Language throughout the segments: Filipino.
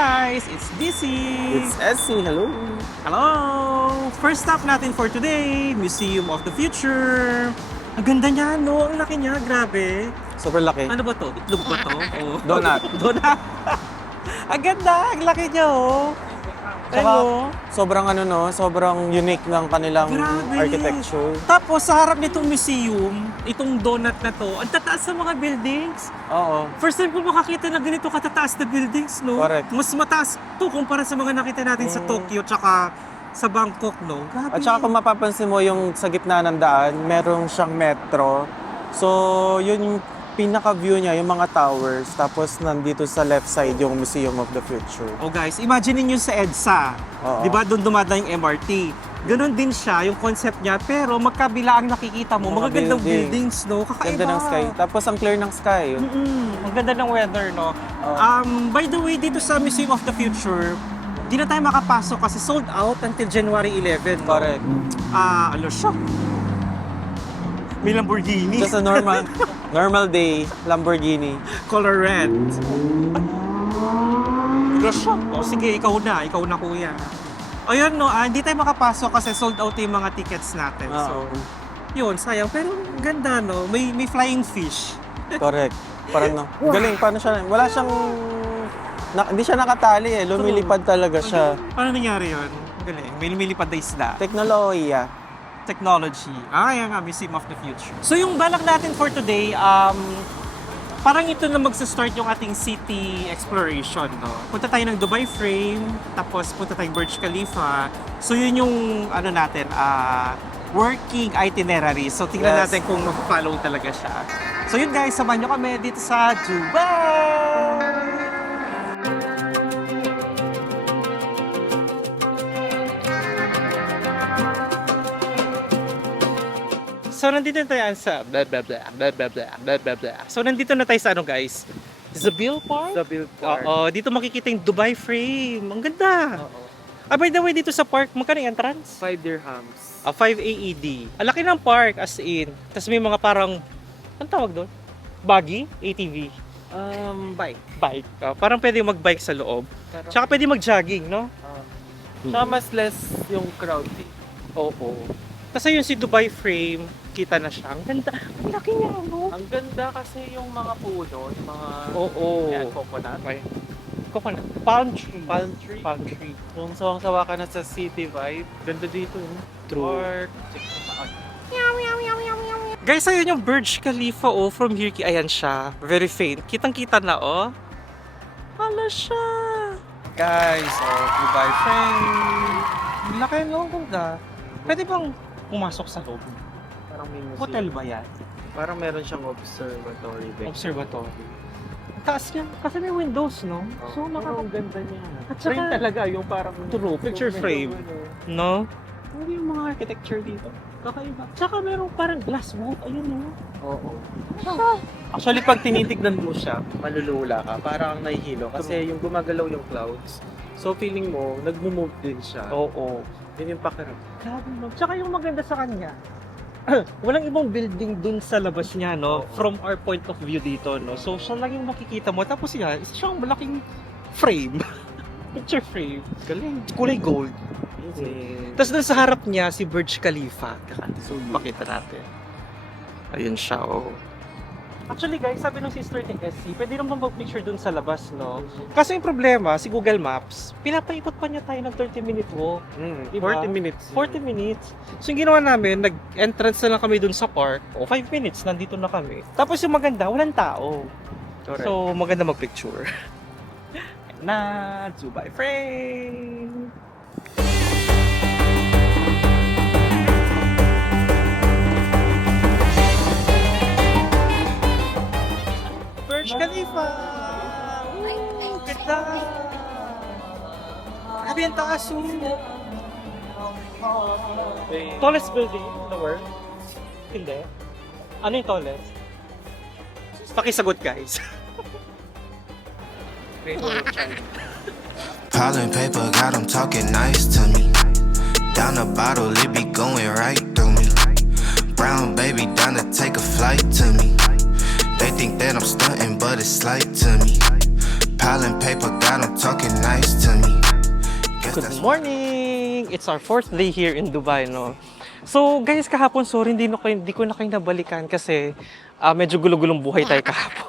guys, it's DC. It's SC, hello. Hello! First stop natin for today, Museum of the Future. Ang ganda niya, no? Ang laki niya, grabe. Sobrang laki. Ano ba to? Itlog ba to? Oh. Donut. Donut. Ang ganda, ang laki niya, oh. Tsaka, Ano? sobrang unique ng kanilang Grabe. architecture. Tapos sa harap nitong museum, itong donut na to, ang tataas sa mga buildings. Oo. First time ko makakita na ganito katataas na buildings, no? Correct. Mas mataas to kumpara sa mga nakita natin sa Tokyo tsaka sa Bangkok, no? Grabe. At saka kung mapapansin mo yung sa gitna ng daan, merong siyang metro. So, yun yung pinaka-view niya, yung mga towers. Tapos nandito sa left side yung Museum of the Future. Oh guys, imagine niyo sa EDSA. Oo. 'Di ba doon dumadaan yung MRT? Ganon din siya, yung concept niya, pero magkabila ang nakikita mo. Mga gandang building. buildings, no? Kakaiba. Ganda ng sky. Tapos ang clear ng sky. Ang ganda ng weather, no? Oo. By the way, dito sa Museum of the Future, di na tayo makapasok kasi sold out until January 11. No? Correct. Ano siya? May Lamborghini. Just a normal day, Lamborghini. Color red. Ano siya? O sige, ikaw na kuya. O yun, no, hindi tayo makapasok kasi sold out yung mga tickets natin. So, yun, sayang. Pero ganda, no? May flying fish. Correct. Parang no. Galing, paano siya? Wala siyang... hindi siya nakatali eh. Lumilipad talaga siya. Paano nangyari yun? Galing. May lumilipad na isda. Teknolohiya. Technology. Yan nga, Museum of the Future. So yung balak natin for today, parang ito na magsa-start yung ating city exploration, no? Punta tayo ng Dubai Frame, tapos punta tayong Burj Khalifa. So yun yung, ano natin, working itinerary. So tingnan Yes. natin kung mag-follow talaga siya. So yun guys, samahan nyo kami dito sa Dubai! So nandito na tayo sa blah blah blah blah blah blah blah blah blah. So nandito na tayo sa ano guys? Zabil Park? Zabil Park. Oo, dito makikita yung Dubai Frame. Ang ganda. Oo. By the way, dito sa park, magkano yung entrance? 5 dirhams. 5 AED. Ang laki ng park as in. Tapos may mga parang, anong tawag doon? Buggy? ATV? Bike. Bike. Parang pwede mag-bike sa loob. Tsaka pwede mag-jogging, no? Tsaka mas less yung crowd eh. Oo. Tapos ayun si Dubai Frame, kita na siya. Ang ganda. Ang laki niya, no? Ang ganda kasi yung mga puno, yung mga Oo. coconut. Okay. Coconut. Palm tree. Palm tree. Palm tree. Kung sawang-sawa ka na sa city vibe, ganda dito. True. Park, check mo sa Guys, ayun yung Burj Khalifa, oh. From here, ayan siya. Very faint. Kitang-kita na, oh. Hala siya. Guys, Dubai Frame. Ang laki, no? Ang ganda. Pwede bang pumasok sa loob? Parang may museum. Hotel ba yan? Parang meron siyang observatory. Observatory. Ang taas niya. Kasi may windows, no? So, Ang ganda niya. At saka- Frame talaga, yung parang... True, picture frame. No? Hindi yung mga architecture dito. Kakaiba. Tsaka meron parang glass roof. Ayun, no? Oo. Actually, pag tinitignan mo siya, malulula ka. Parang nahihilo. Kasi yung gumagalaw yung clouds. So, feeling mo, nagmo-move din siya. Oo. Yun yung pakiram. Grabe, no? Tsaka yung maganda sa kanya, walang ibang building dun sa labas niya, no? Oo. From our point of view dito, no? So, siya lang yung makikita mo. Tapos yan, isa siyang malaking frame. Picture frame. Galing. Kulay gold. Tapos dun sa harap niya, si Burj Khalifa. So, makita natin. Ayun siya, oh. Actually guys, sabi ng sister ni SC, pwede naman mag-picture dun sa labas, no? Kasi yung problema, si Google Maps, pinapaikot pa niya tayo ng 30-minute walk. Diba? 40 minutes. 40 minutes. So yung ginawa namin, nag-entrance na lang kami dun sa park. 5 minutes, nandito na kami. Tapos yung maganda, walang tao. Correct. So maganda mag-picture. Na Dubai Frame! Burj Khalifa! Ganda! Grabe ang taas, oh. Tallest building in the world? Hindi. Ano yung tallest? Pakisagot, guys. Pile and paper got them talking nice to me. Down the bottle, it be going right through me. Brown baby down to take a flight to me. They think that I'm stunting, but it's slight to me. Piling paper, got 'em talking nice to me. Guess Good that's morning! It's our 4th day here in Dubai, no? So, guys, kahapon, sorry, hindi ko na kayo nabalikan kasi medyo gulo-gulong buhay tayo kahapon.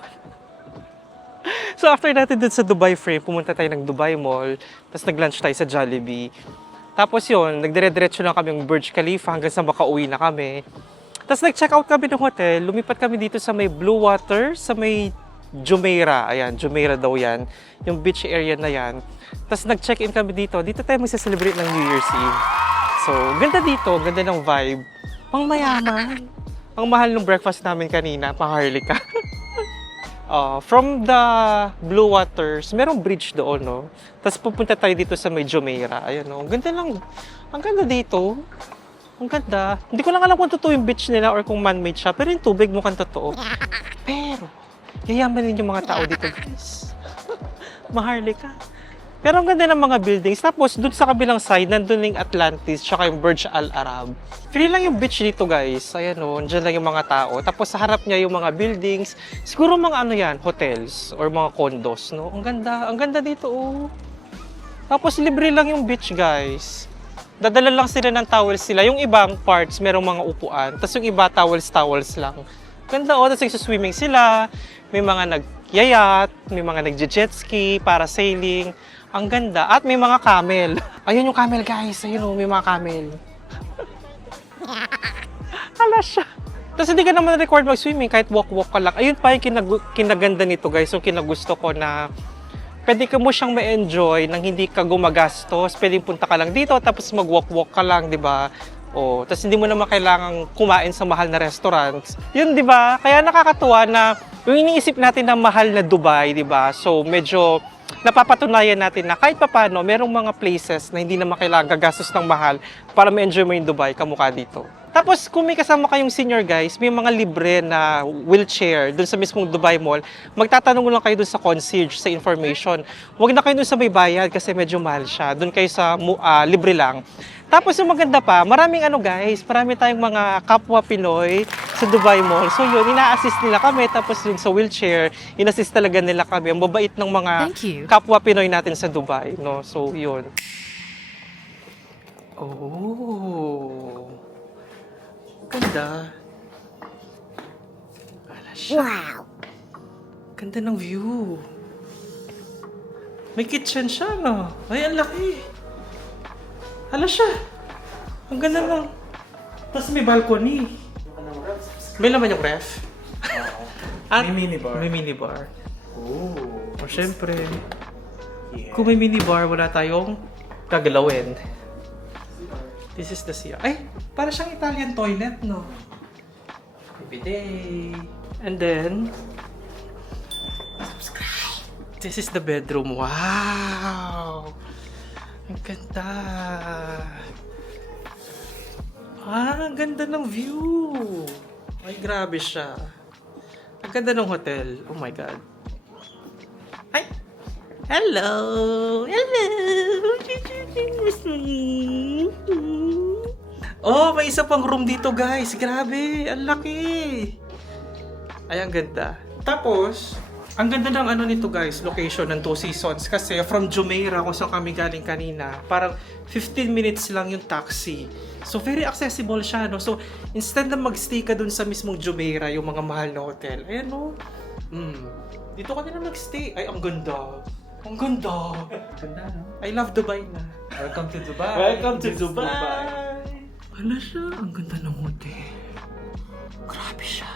So, after natin dun sa Dubai Frame, pumunta tayo ng Dubai Mall, tapos nag-lunch tayo sa Jollibee. Tapos yun, nagdire-diretso lang kami ng Burj Khalifa hanggang sa makauwi na kami. Tapos nag-check out kami ng hotel, lumipat kami dito sa may Blue Water, sa may Jumeirah. Ayan, Jumeirah daw yan. Yung beach area na yan. Tapos nag-check-in kami dito. Dito tayo magsa-celebrate ng New Year's Eve. So, ganda dito. Ganda ng vibe. Pang mayaman. Ang mahal ng breakfast namin kanina, pang-harlika. From the Blue Waters, merong bridge doon, no? Tapos pupunta tayo dito sa may Jumeirah. Ayan, no? Ang ganda lang. Ang ganda dito. Ang ganda. Hindi ko lang alam kung totoo yung beach nila or kung man-made siya. Pero yung tubig mukhang totoo. Pero, yayaman din yung mga tao dito, guys. Maharlika. Pero ang ganda ng mga buildings. Tapos, dun sa kabilang side, nandun yung Atlantis, tsaka yung Burj Al Arab. Free lang yung beach dito, guys. Ayan o, dyan lang yung mga tao. Tapos, sa harap niya yung mga buildings. Siguro mga ano yan, hotels or mga condos, no? Ang ganda dito, oh. Tapos, libre lang yung beach, guys. Dadala lang sila ng towels sila. Yung ibang parts, merong mga upuan. Tapos, yung iba, towels lang. Ganda, oh. Tapos, nagsuswimming sila. May mga nagyayat, may mga nagje-jet ski, para sailing. Ang ganda. At may mga camel. Ayun yung camel, guys. Ayun, oh, may mga camel. Hala siya. Tapos hindi ka naman required mag-swimming kahit walk-walk ka lang. Ayun pa yung kinaganda nito, guys. Yung kinagusto ko na pwede ka mo siyang ma-enjoy nang hindi ka gumagastos. Pwede punta ka lang dito tapos mag-walk-walk ka lang, di ba? Oh, tapos hindi mo naman kailangang kumain sa mahal na restaurants. Yun, di ba? Kaya nakakatuwa na yung iniisip natin na mahal na Dubai, di ba? So, medyo napapatunayan natin na kahit papano, merong mga places na hindi naman kailangan gagastos ng mahal para ma-enjoy mo yung Dubai kamukha dito. Tapos, kung may kasama kayong senior guys, may mga libre na wheelchair dun sa mismong Dubai Mall, magtatanong lang kayo dun sa concierge, sa information. Huwag na kayo dun sa may bayad kasi medyo mahal siya. Dun kayo sa libre lang. Tapos yung maganda pa, maraming marami tayong mga kapwa Pinoy sa Dubai Mall. So yun, ina-assist nila kami. Tapos yung sa wheelchair, ina-assist talaga nila kami. Ang babait ng mga kapwa Pinoy natin sa Dubai, no? So yun. Oh. Ganda. Wala siya. Wow. Ganda ng view. May kitchen siya, no? Ay, ang laki. Hala siya. Ang ganda lang. Tapos may balcony. May laman yung ref. At May minibar. May minibar. Oh. O syempre, Yeah. kung may minibar, wala tayong gagalawin. This is the CR. Ay, para siyang Italian toilet, no? Bidet. And then, subscribe. This is the bedroom. Wow! Ang ganda. Ang ganda ng view. Ay, grabe siya. Ang ganda ng hotel. Oh my God. Ay! Hello! Hello! Oh, may isa pang room dito, guys. Grabe, ang laki. Ay, ang ganda. Tapos, ang ganda ng ano nito, guys, location ng Two Seasons. Kasi from Jumeirah, kung saan kami galing kanina, parang 15 minutes lang yung taxi. So, very accessible siya, no? So, instead na mag-stay ka dun sa mismong Jumeirah, yung mga mahal na hotel, ayan, no? Dito ka na mag-stay. Ay, ang ganda. Ang ganda. Ganda, no? I love Dubai na. Welcome to Dubai. Welcome to This is Dubai. Hala siya, ang ganda ng hotel. Grabe siya.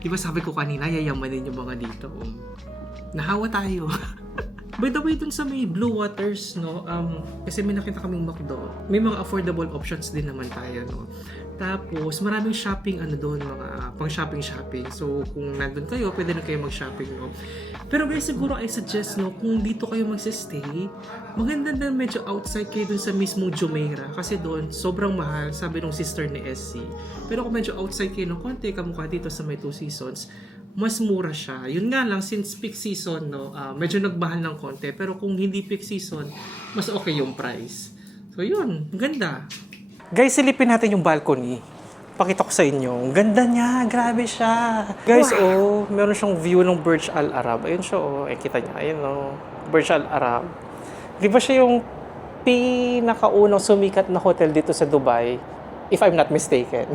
Di ba sabi ko kanina, yayamanin yung mga dito. Nahawa tayo. By the way, dun sa may Blue Waters, no, kasi may nakita kaming McDo. May mga affordable options din naman tayo, no. Tapos, maraming shopping, doon, mga pang shopping. So, kung nandun kayo, pwede na kayo mag-shopping, no. Pero guys, siguro I suggest, no, kung dito kayo magsistay, maganda na medyo outside kayo dun sa mismong Jumeirah. Kasi doon, sobrang mahal, sabi nung sister ni SC. Pero kung medyo outside kayo ng konti, kamukha dito sa may Two Seasons, mas mura siya. Yun nga lang, since peak season, no, medyo nagmahal ng konti. Pero kung hindi peak season, mas okay yung price. So yun, ganda. Guys, silipin natin yung balcony. Pakita ko sa inyo. Ang ganda niya. Grabe siya. Guys, meron siyang view ng Burj Al Arab. Ayun siya, kita niya. Ayun, Burj Al Arab. Di ba siya yung pinakaunang sumikat na hotel dito sa Dubai? If I'm not mistaken.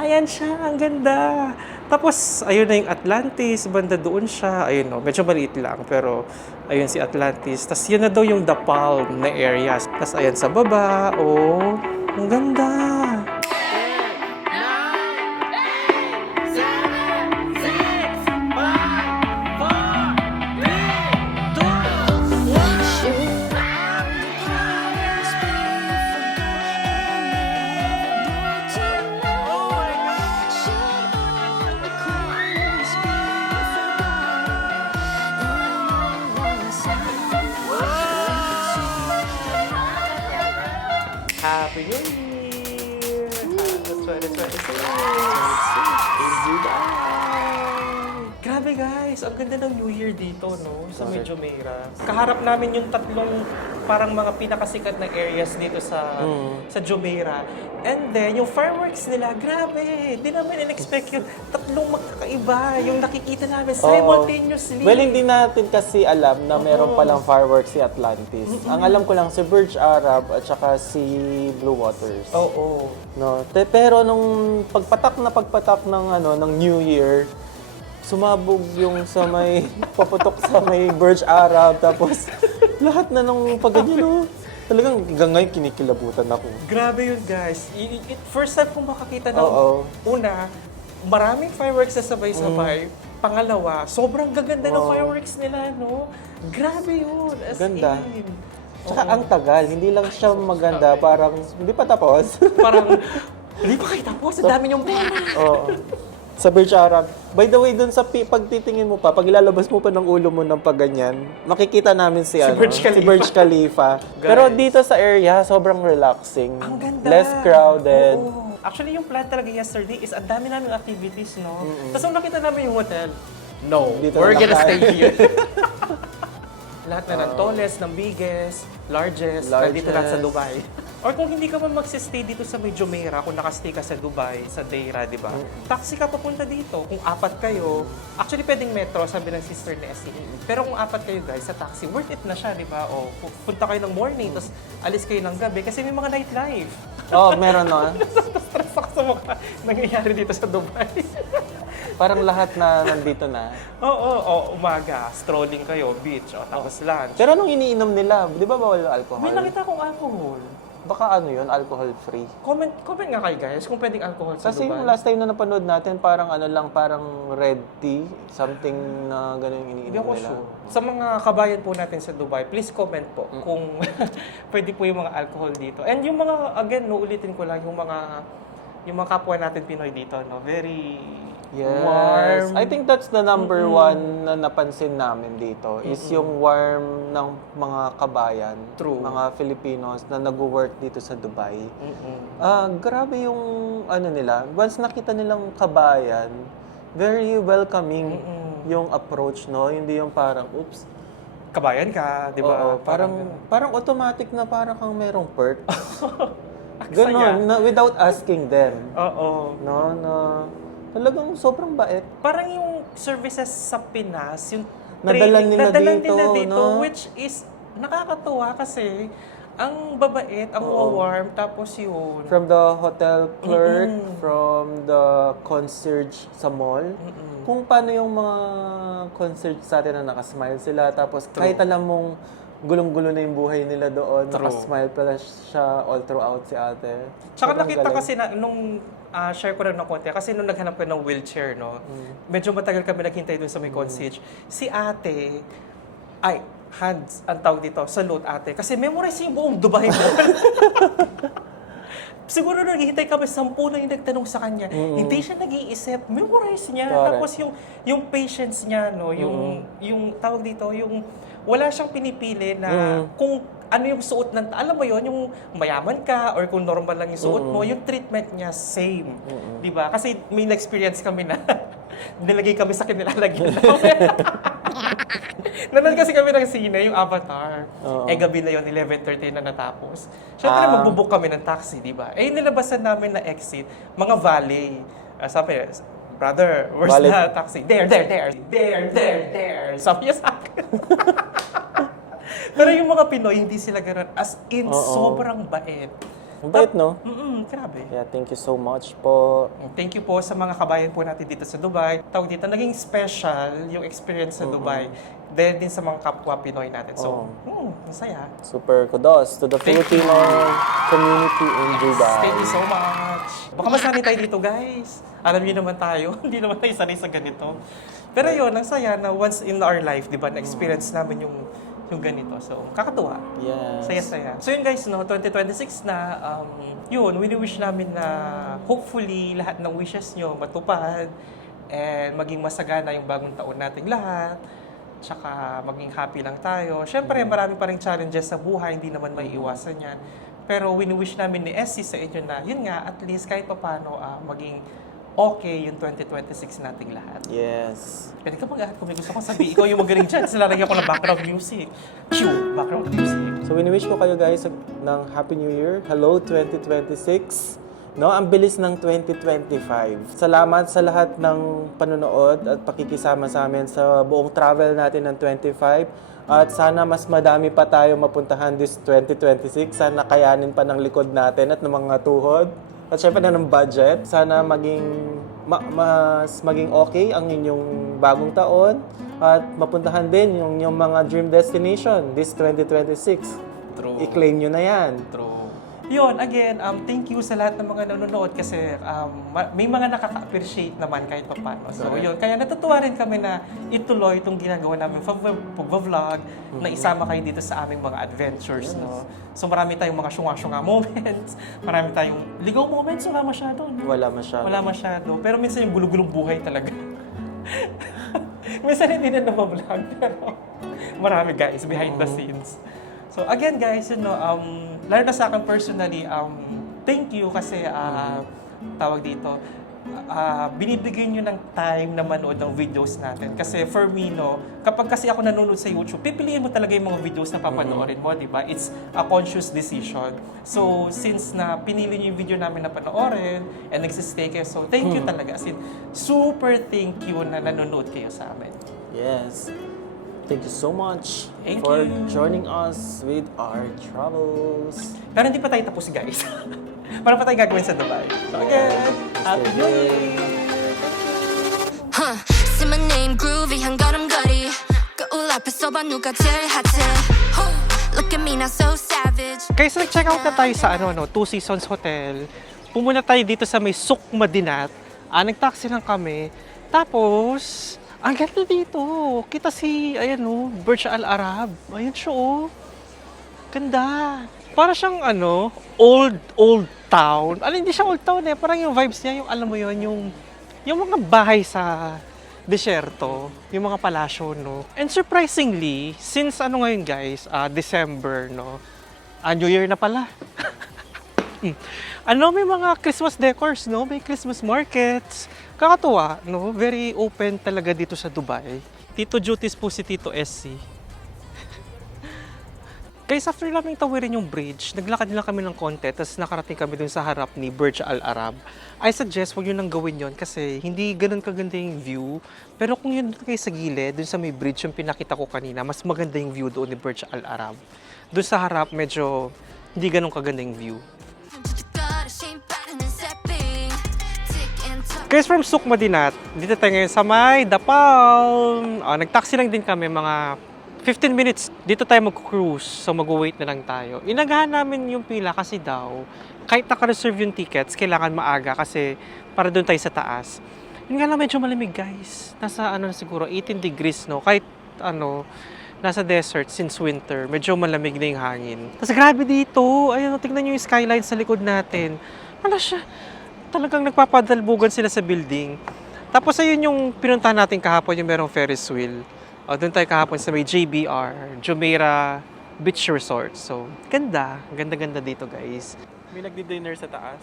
Ayan siya. Ang ganda. Tapos, ayun na yung Atlantis. Banda doon siya. Ayun, medyo maliit lang. Pero, ayun si Atlantis. Tapos, yun na daw yung The Palm na area. Tapos, ayan sa baba. Ang ganda. Happy New Year! 2026! Grabe guys, ang ganda ng New Year dito, no? Sa may Jumeirah. Kaharap namin yung tatlong parang mga pinakasikat na areas dito sa Jumeirah. And then, yung fireworks nila, grabe! Di namin in-expect yung tatlong magkakaiba, yung nakikita namin simultaneously. Well, hindi natin kasi alam na meron palang fireworks si Atlantis. Ang alam ko lang si Burj Arab at saka si Blue Waters. Oo. No, pero nung pagpatak ng New Year, sumabog yung sa may paputok sa may Burj Arab, tapos lahat na nung pagganyan, no? Talagang hanggang ngayon kinikilabutan ako. Grabe yun, guys. First time kong makakita ng una, maraming fireworks na sabay-sabay. Pangalawa, sobrang gaganda ng fireworks nila, no? Grabe yun. As Ganda. in. Tsaka ang tagal, hindi lang siya maganda, parang hindi pa tapos. Parang, hindi pa kayo tapos. Ang dami niyong pera. Oo. Sa Burj Arab. By the way, dun sa pagtitingin mo pa, pag ilalabas mo pa ng ulo mo ng pagganyan, makikita namin si Burj Khalifa. Pero dito sa area, sobrang relaxing. Ang ganda. Less crowded. Oo. Actually, yung plan talaga yesterday is ang dami namin activities, no? Tapos nung nakita namin yung hotel, no, Dito we're na gonna tayo. stay here. Lahat na ng tallest, ng biggest, largest, nandito lahat sa Dubai. Or kung hindi ka man magsistay dito sa may Jumeirah, kung nakastay ka sa Dubai, sa Deira, di ba? Taxi ka papunta dito. Kung apat kayo, actually pwedeng metro, sabi ng sister ni Essie. Pero kung apat kayo guys, sa taxi, worth it na siya, di ba? O punta kayo ng morning, tapos alis kayo ng gabi kasi may mga nightlife. Meron no. Stress ako sa mga nangyayari dito sa Dubai. Parang lahat na nandito na. Oo, umaga, strolling kayo, beach, tapos lunch. Pero anong iniinom nila? Di ba bawal yung alcohol? May nakita akong alcohol. Baka ano yun, alcohol-free. Comment nga kayo guys kung pwedeng alcohol sa Kasi Dubai. yung last time na napanood natin, parang parang red tea, something na gano'n yung Hindi iniinom ako nila. sure. Sa mga kabayan po natin sa Dubai, please comment po kung pwede po yung mga alcohol dito. And yung mga, again, ulitin ko lang, yung mga kapwa natin Pinoy dito, no? Very warm. I think that's the number one na napansin namin dito is yung warm ng mga kabayan, True. mga Filipinos na nag-work dito sa Dubai. Grabe yung nila. Once nakita nilang kabayan, very welcoming yung approach, no? Hindi yung parang, oops, Kabayan ka, di ba? oo, parang automatic na parang kang merong perk. Saya. Ganon, without asking them. Oo. No, talagang sobrang bait. Parang yung services sa Pinas, yung Nadala training, nila nadala dito, nila dito, no? which is nakakatuwa kasi ang babait, ang warm, tapos yun. From the hotel clerk, from the concierge sa mall, kung paano yung mga concierge sa atin na nakasmile sila, tapos kahit alam mong gulong-gulo na yung buhay nila doon, nakasmile pala siya all throughout si ate. Tsaka Sobrang nakita galing. kasi na, nung share ko lang ng konti, kasi nung naghanap ko ng wheelchair, no, medyo matagal kami naghintay dun sa may concierge. Si ate, hands, ang tawag dito, salute ate. Kasi memorize yung buong Dubai Mall. Siguro naghihintay kami, 10 na yung nagtanong sa kanya. Hindi siya nag-iisip, memorize niya. Correct. Tapos yung patience niya, no, yung tawag dito, yung wala siyang pinipili na kung ano yung suot ng, alam mo yon, yung mayaman ka or kung normal lang yung suot mo, yung treatment niya same. 'Di ba? Kasi may na-experience kami na nilagay kami sa kinilalagyan namin. Nanonood kasi kami ng sine, yung Avatar. Oo. Gabi na yun, 11:30 na natapos. Siyempre, magbubook kami ng taxi, di ba? Nilabasan namin na exit, mga valet. Sabi, brother, where's Valet. the taxi? There. Sabi niya sa akin. Pero yung mga Pinoy, hindi sila ganun. As in, Oo. sobrang bait. Ang bait, no? Grabe. Yeah, thank you so much po. Thank you po sa mga kabayan po natin dito sa Dubai. Tawag dito, naging special yung experience sa Dubai. Dahil din sa mga kapwa Pinoy natin. So, masaya. Super kudos to the Thank Filipino community in Dubai. Thank you so much. Baka masanay tayo dito, guys. Alam niyo naman tayo, hindi naman tayo sanay sa ganito. Pero yun, ang saya na once in our life, di ba, na-experience namin yung ganito. So, kakatuwa. Yes. Saya-saya. So yun guys, 2026 na, yun, wini-wish namin na hopefully lahat ng wishes nyo matupad and maging masagana yung bagong taon nating lahat. Tsaka maging happy lang tayo. Siyempre, marami pa rin challenges sa buhay, hindi naman may iwasan yan. Pero wini-wish namin ni Essie sa inyo na, yun nga, at least kahit paano maging okay yung 2026 nating lahat. Yes. Pwede ka mag-ahat kung may gusto kong sabihin. Ikaw yung magaling dyan. Sila lagyan ko ng background music. Background music. So, wini-wish ko kayo guys ng Happy New Year. Hello, 2026. No, ang bilis ng 2025. Salamat sa lahat ng panonood at pakikisama sa amin sa buong travel natin ng 25. At sana mas madami pa tayo mapuntahan this 2026. Sana kayanin pa ng likod natin at ng mga tuhod. At syempre na ng budget. Sana mas maging okay ang inyong bagong taon. At mapuntahan din yung mga dream destination this 2026. True. I-claim nyo na yan. True. Yun, again, thank you sa lahat ng mga nanonood kasi may mga nakaka-appreciate naman kahit paano. So, yun. Kaya natutuwa rin kami na ituloy itong ginagawa namin pag-vlog na isama kayo dito sa aming mga adventures, no? So, marami tayong mga syunga-syunga moments, marami tayong ligaw moments, wala masyado, no? Wala masyado. Wala masyado. Pero minsan yung gulong-gulong buhay talaga. Minsan hindi na nabablog, pero marami guys, behind the scenes. So again guys, lalo na sa akin personally, thank you kasi tawag dito, binibigyan nyo ng time na manood ng videos natin. Kasi for me, kapag kasi ako nanonood sa YouTube, pipiliin mo talaga yung mga videos na papanoorin mo, di ba? It's a conscious decision. So since na pinili nyo yung video namin na panoorin and nagsistay kayo, so thank you talaga. As in, super thank you na nanonood kayo sa amin. Yes. Thank you so much Thank for you. joining us with our travels. Pero hindi pa tayo tapos guys. Para pa tayo gagawin sa Dubai. So again, Happy New Year! Say my name groovy 한 걸음걸이 거울 앞에서 봐 누가 제일 핫해 Look at me now so savage Guys, nag-check out na tayo sa Two Seasons Hotel. Pumunta tayo dito sa may Suk Madinat. Nag-taxi lang kami. Tapos, ang ganda dito. Kita si, Burj Al Arab. Ayun siya, Ganda. Para siyang, old town. Hindi siya old town Parang yung vibes niya, yung alam mo yun, yung mga bahay sa desierto, yung mga palasyo, And surprisingly, since ngayon guys, December, New Year na pala. May mga Christmas decors, May Christmas markets. Kakatuwa, Very open talaga dito sa Dubai. Tito Duties po si Tito SC. Guys, after namin tawirin yung bridge, naglakad lang kami ng konti, tapos nakarating kami dun sa harap ni Burj Al Arab. I suggest huwag nyo nang gawin yon kasi hindi ganun kaganda yung view. Pero kung yun kayo sa gilid, dun sa may bridge yung pinakita ko kanina, mas maganda yung view doon ni Burj Al Arab. Dun sa harap, medyo hindi ganun kaganda yung view. Guys, from Suk Madinat, dito tayo ngayon sa may The Palm. Nag-taxi lang din kami, mga 15 minutes. Dito tayo mag-cruise, so mag-wait na lang tayo. Inagahan namin yung pila kasi daw, kahit naka-reserve yung tickets, kailangan maaga kasi para doon tayo sa taas. Yun nga lang, medyo malamig guys. Nasa na siguro, 18 degrees, Kahit nasa desert since winter, medyo malamig na yung hangin. Tapos grabe dito, ayun, tingnan nyo yung skyline sa likod natin. Siya? Talagang nagpapadalbugan sila sa building. Tapos ayun yung pinuntahan natin kahapon, yung merong Ferris wheel. Doon tayo kahapon sa may JBR, Jumeirah Beach Resort. So, ganda. Ganda-ganda dito, guys. May nagdi-dinner sa taas.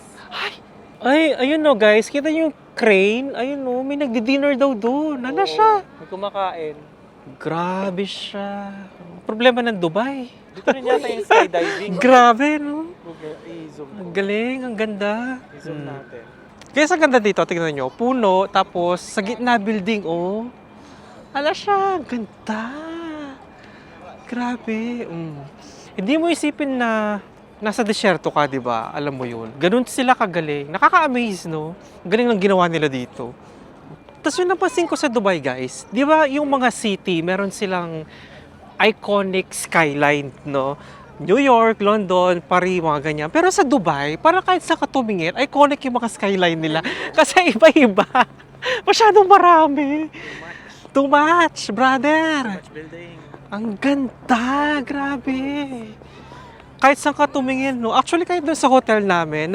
Ay, ayun guys. Kita yung crane. Ayun may nagdi-dinner daw doon. Siya? May kumakain. Grabe siya. Problema ng Dubai. Dito rin yata yung skydiving. Grabe, no? I-zoom. Ang galing, ang ganda. I-zoom natin. Kaya sa ganda dito, tingnan nyo, puno, tapos sa gitna building, oh. Ala siya, ang ganda. Grabe. Hindi mo isipin na nasa desierto ka, di ba? Alam mo yun. Ganun sila kagaling. Nakaka-amaze, no? Ang galing ng ginawa nila dito. Tapos yung napansin ko sa Dubai, guys, di ba yung mga city, meron silang iconic skyline, no? New York, London, Paris, mga ganyan. Pero sa Dubai, para kahit sa katumingin, iconic yung mga skyline nila. Kasi iba-iba. Masyadong marami. Too much, brother. Building. Ang ganda, grabe. Kahit saan ka tumingin, no? Actually, kahit doon sa hotel namin,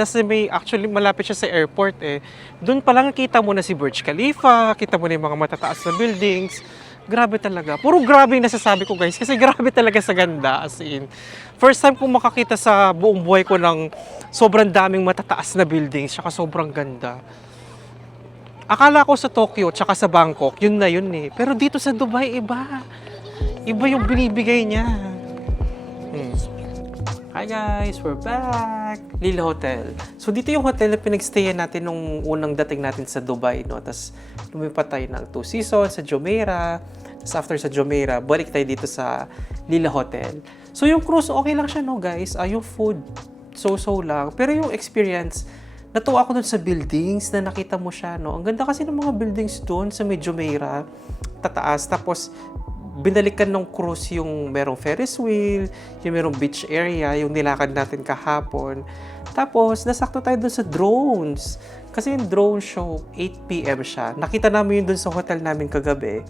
actually malapit siya sa airport eh. Doon pa lang kita mo na si Burj Khalifa, kita mo na yung mga matataas na buildings. Grabe talaga. Puro grabe yung nasasabi ko, guys. Kasi grabe talaga sa ganda, as in. First time kong makakita sa buong buhay ko ng sobrang daming matataas na buildings, tsaka sobrang ganda. Akala ko sa Tokyo, tsaka sa Bangkok, yun na yun eh. Pero dito sa Dubai, iba. Iba yung binibigay niya. Hi guys, we're back! Lila Hotel. So dito yung hotel na pinagstayan natin nung unang dating natin sa Dubai, no? Tapos lumipat tayo ng 2 seasons sa Jumeirah. Tapos after sa Jumeirah, balik tayo dito sa Lila Hotel. So yung cruise, okay lang siya, no guys? Yung food, so-so lang. Pero yung experience, natuwa ako dun sa buildings na nakita mo siya, no? Ang ganda kasi ng mga buildings dun sa may Jumeirah, tataas. Tapos binalikan ng cruise yung merong Ferris wheel, yung merong beach area, yung nilakad natin kahapon. Tapos, nasakto tayo dun sa drones. Kasi yung drone show, 8 p.m. siya. Nakita namin yun dun sa hotel namin kagabi.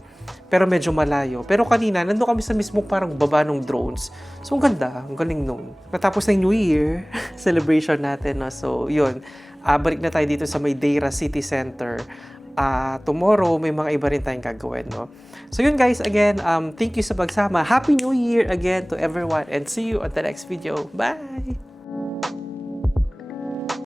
Pero medyo malayo. Pero kanina, nandun kami sa mismong parang baba ng drones. So, ang ganda. Ang galing nun. Matapos ng New Year, celebration natin. No? So, yun. Balik na tayo dito sa Deira City Center. Tomorrow, may mga iba rin tayong gagawin, no? So yun guys, again, thank you sa pagsama. Happy New Year again to everyone and see you on the next video. Bye!